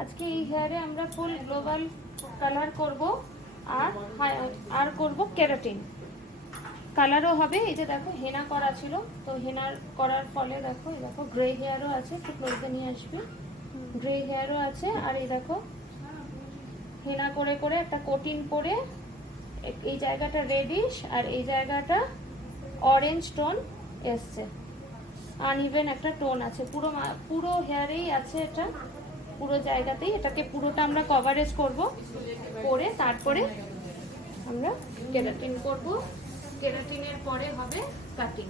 আজকে এই হেয়ারে আমরা ফুল গ্লোবাল কালার করব আর করব কেরাটিন কালারও হবে। এই যে দেখো হেনা করা ছিল, তো হেনার করার ফলে দেখো এই দেখো গ্রে হেয়ারও আছে, একটু ক্লোজে নিয়ে আসবে, গ্রে হেয়ারও আছে। আর এই দেখো হেনা করে করে একটা কোটিং করে এই জায়গাটা রেডিশ আর এই জায়গাটা অরেঞ্জ টোন এসছে, আনইভেন একটা টোন আছে, পুরো হেয়ারেই আছে এটা, পুরো জায়গাতেই। এটাকে পুরোটা আমরা কভারেজ করব, করে তারপরে আমরা কেরাটিন করব। কেরাটিনের পরে হবে কাটিং,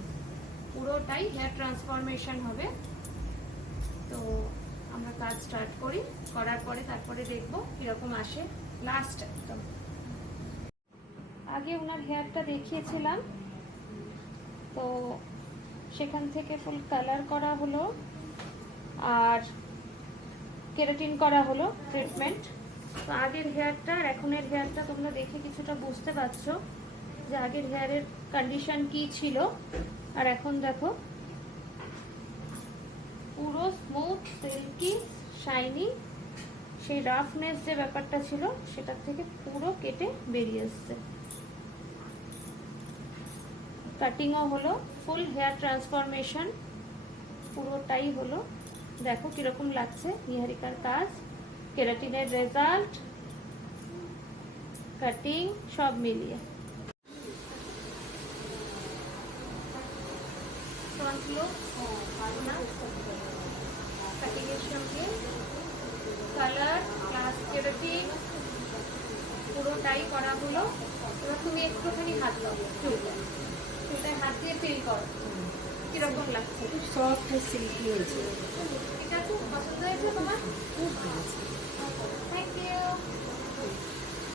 পুরোটাই হেয়ার ট্রান্সফরমেশন হবে। তো আমরা কাজ স্টার্ট করি, করার পরে তারপরে দেখব কিরকম আসে লাস্ট একদম। আগে ওনার হেয়ারটা দেখিয়েছিলাম, তো সেখান থেকে ফুল কালার করা হলো আর কেরাটিন করা হলো ট্রিটমেন্ট। তো আগের হেয়ারটা আর এখনের হেয়ারটা তোমরা দেখে কিছুটা বুঝতে পারছো যে আগের হেয়ারের কন্ডিশন কি ছিল, আর এখন দেখো পুরো স্মুথ সিল্কি শাইনি, সেই রাফনেস যে ব্যাপারটা ছিল সেটার থেকে পুরো কেটে বেরিয়ে এসছে। কাটিংও হলো, ফুল হেয়ার ট্রান্সফরমেশন পুরোটাই হলো। দেখো কিরকম লাগছে নিহারিকার কাজ, কেরাটিনের রেজাল্ট, কাটিং সব মিলিয়ে। ফ্রন্ট লুক কাটিং এর সঙ্গে কালার প্লাস কেরাটিন পুরোটাই করা হলো। এবার তুমি একটুখানি হাত দাও চুলটায় হাত দিয়ে ফিল করো কিরকম লাগছে। সফট সিল্কি হয়েছে। এটা খুব